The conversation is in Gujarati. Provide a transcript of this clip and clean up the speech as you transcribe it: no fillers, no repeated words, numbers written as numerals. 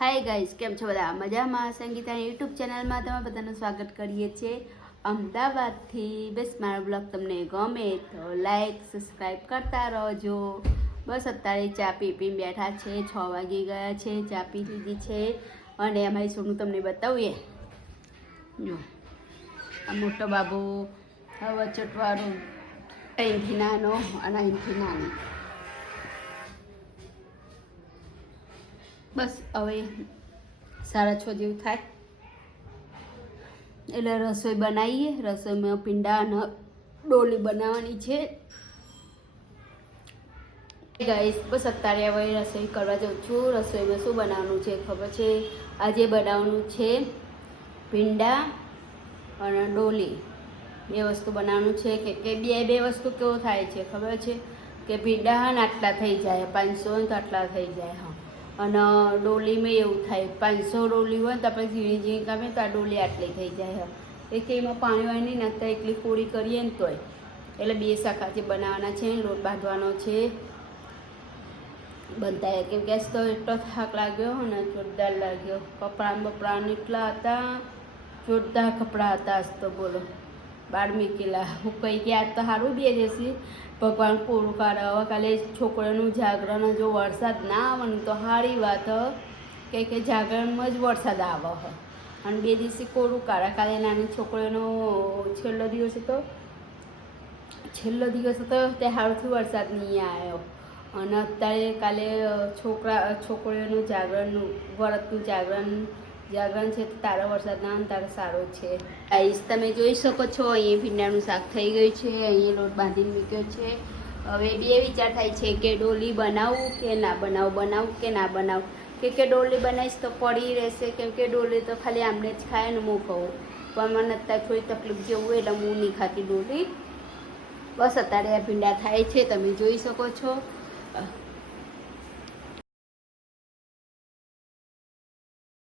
હાય ગાઈઝ, કેમ છો બધા? મજામાં? સંગીતાની યુટ્યુબ ચેનલમાં તમે બધાનું સ્વાગત કરીએ છીએ અમદાવાદથી. બસ મારો બ્લોગ તમને ગમે તો લાઈક સબસ્ક્રાઈબ કરતા રહેજો. બસ અત્યારે ચા પી બેઠા છે. 6 વાગી ગયા છે. ચા પી લીધી છે અને અમારી સોનું તમને બતાવીએ. જો આ મોટો બાબુ હવે ચટવાળું અહીંથી નાનો અને અહીંથી નાનો. બસ હવે 6:30 જેવું થાય એટલે રસોઈ બનાવીએ. રસોઈમાં પીંડા અને ડોલી બનાવવાની છે ગાઈસ. બસ અત્યારે હવે રસોઈ કરવા જાઉં છું. રસોઈમાં શું બનાવવાનું છે ખબર છે? આજે બનાવવાનું છે પીંડા અને ડોલી. બે વસ્તુ બનાવવાનું છે કે બે વસ્તુ કેવો થાય છે ખબર છે? કે પીંડા હા ને આટલા થઈ જાય 500 તો આટલા થઈ જાય. હા, અને ડોલીમાં એવું થાય 500 ડોલી હોય તો આપણે ઝીણી ઝીણી કાપીએ તો આ ડોલી આટલી થઈ જાય. એ કે એમાં પાણી વાળી નહીં નાખતા, એટલી પૂરી કરીએ ને તોય. એટલે બે શાક આજે બનાવવાના છે. લોટ બાંધવાનો છે બનતા. કેમ કે તો એટલો થાક લાગ્યો ને, જોરદાર લાગ્યો. કપડાં એટલા હતા, જોરદાર કપડાં હતા આજ તો. બોલો, 12 મૂકેલા હું કહી ગયા આજ તો સારું બે જશે. ભગવાન પૂરું કાઢે. હવે કાલે છોકરીઓનું જાગરણ, જો વરસાદ ના આવે ને તો સારી વાત કે જાગરણમાં જ વરસાદ આવે હ. અને 2 દિવસે કોરું કાઢે. કાલે નાની છોકરીઓનો છેલ્લો દિવસ હતો તે સારુંથી વરસાદ નહીં આવ્યો. અને અત્યારે કાલે છોકરીઓનું જાગરણનું વ્રતનું જાગરણ છે. તારો વરસાદ ના આવે તારો સારો છે. આઈસ તમે જોઈ શકો છો. અહીંયા ભીંડાનું શાક થઈ ગયું છે. અહીંયા લોટ બાંધીને મૂક્યો છે. હવે બે વિચાર થાય છે કે ડોલી બનાવું કે ના બનાવું કે ના બનાવું. કે ડોલી બનાવીશ તો પડી રહેશે. કેમ કે ડોલી તો ખાલી આમને જ ખાય ને હું કહું. પણ મને અત્યારે થોડી તકલીફ જેવું એટલે હું નહીં ખાતી ડોલી. બસ અત્યારે આ ભીંડા થાય છે, તમે જોઈ શકો છો.